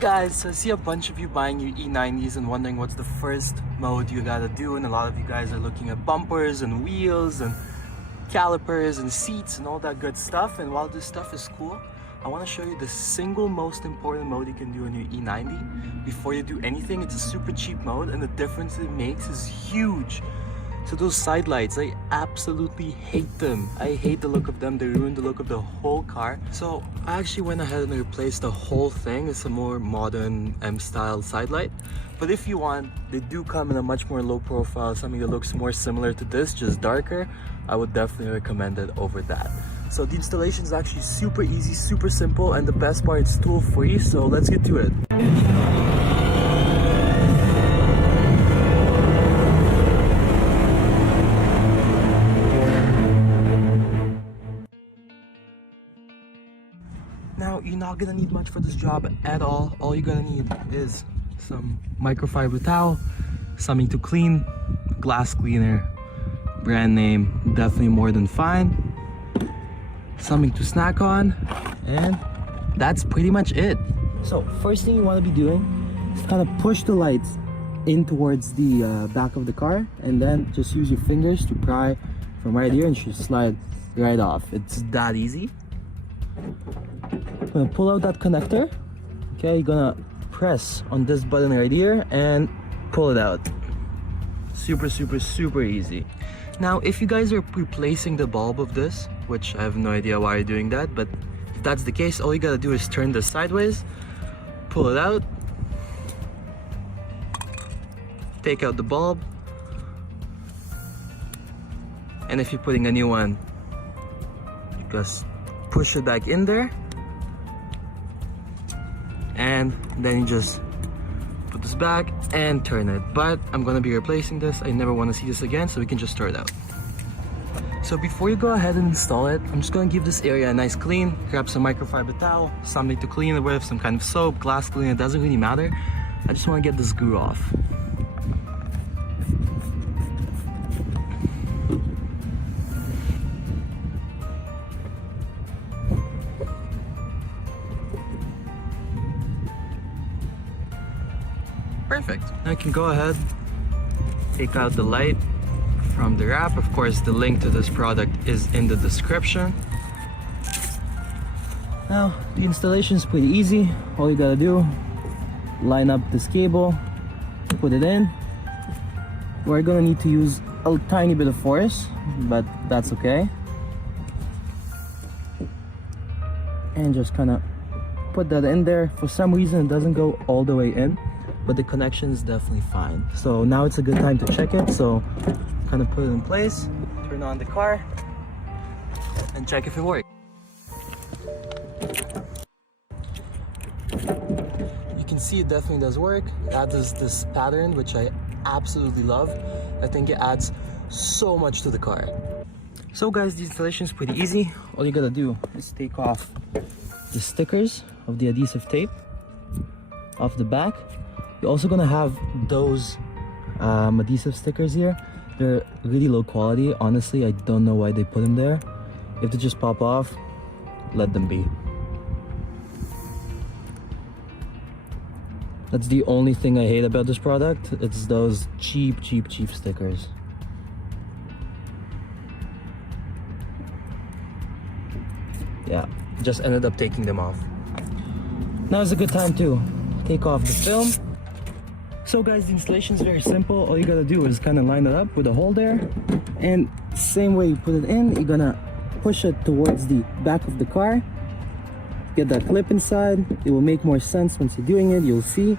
guys, so I see a bunch of you buying your E90s and wondering what's the first mode you gotta do, and a lot of you guys are looking at bumpers and wheels and calipers and seats and all that good stuff. And while this stuff is cool, I want to show you the single most important mode you can do on your E90 before you do anything. It's a super cheap mode and the difference it makes is huge. So those side lights, I absolutely hate them. I hate the look of them. They ruin the look of the whole car. So I actually went ahead and replaced the whole thing. It's a more modern M-style side light. But if you want, they do come in a much more low profile, something that looks more similar to this, just darker. I would definitely recommend it over that. So the installation is actually super easy, super simple, and the best part, it's tool free. So let's get to it. Now, you're not gonna need much for this job at all. All you're gonna need is some microfiber towel, something to clean, glass cleaner, brand name, definitely more than fine, something to snack on, and that's pretty much it. So first thing you want to be doing is kind of push the lights in towards the back of the car, and then just use your fingers to pry from right here and should slide right off. It's that easy. I'm gonna pull out that connector. Okay, you're gonna press on this button right here and pull it out. Super easy. Now, if you guys are replacing the bulb of this, which I have no idea why you're doing that, but if that's the case, all you gotta do is turn this sideways, pull it out, take out the bulb, and if you're putting a new one, you just push it back in there, and then you just put this back and turn it. But I'm gonna be replacing this. I never want to see this again, so we can just throw it out. So before you go ahead and install it, I'm just gonna give this area a nice clean. Grab some microfiber towel, something to clean it with, some kind of soap, glass cleaner, it doesn't really matter. I just want to get this glue off. Perfect. Now you can go ahead, take out the light from the wrap. Of course, the link to this product is in the description. Now, the installation is pretty easy. All you gotta do, line up this cable, put it in. We're gonna need to use a tiny bit of force, but that's okay. And just kind of put that in there. For some reason, it doesn't go all the way in, but the connection is definitely fine. So now it's a good time to check it. So kind of put it in place, turn on the car, and check if it works. You can see it definitely does work. It adds this pattern, which I absolutely love. I think it adds so much to the car. So guys, the installation is pretty easy. All you gotta do is take off the stickers of the adhesive tape off the back. You're also gonna have those adhesive stickers here. They're really low quality. Honestly, I don't know why they put them there. If they just pop off, let them be. That's the only thing I hate about this product. It's those cheap stickers. Yeah, just ended up taking them off. Now is a good time to take off the film. So guys, the installation is very simple. All you gotta do is kind of line it up with a hole there, and same way you put it in, you're gonna push it towards the back of the car, get that clip inside. It will make more sense once you're doing it, you'll see.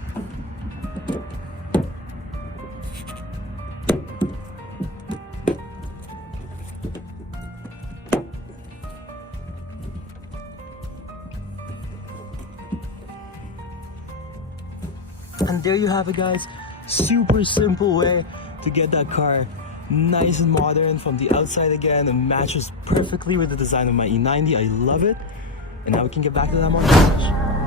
And there you have it, guys. Super simple way to get that car nice and modern from the outside again. It matches perfectly with the design of my E90. I love it. And now we can get back to that montage.